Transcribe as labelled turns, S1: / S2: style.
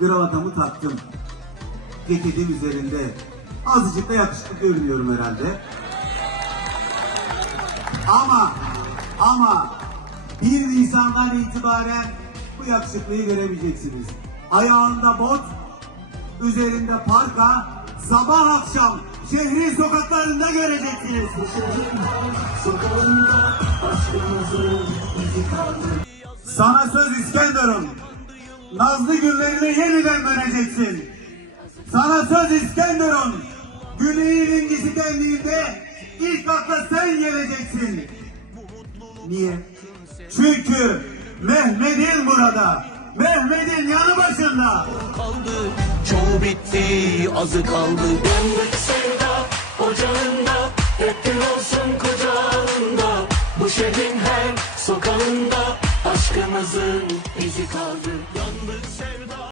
S1: Gravatamı taktım. Ceketim üzerinde. Azıcık da yakışıklı görünüyorum herhalde. Ama ama 1 Nisan'dan itibaren bu yakışıklıyı göremeyeceksiniz. Ayağında bot, üzerinde parka, sabah akşam şehrin sokaklarında göreceksiniz. Sana söz İskenderun. Nazlı günlerine yeniden döneceksin. Sana söz İskenderun. Güney'in incisi geldiğinde ilk akla sen geleceksin. Niye? Çünkü Mehmet'in burada. Mehmet'in yanı başında.
S2: kaldı Çoğu bitti azı kaldı
S3: Yandık sevda ocağında Hep gün olsun şehrin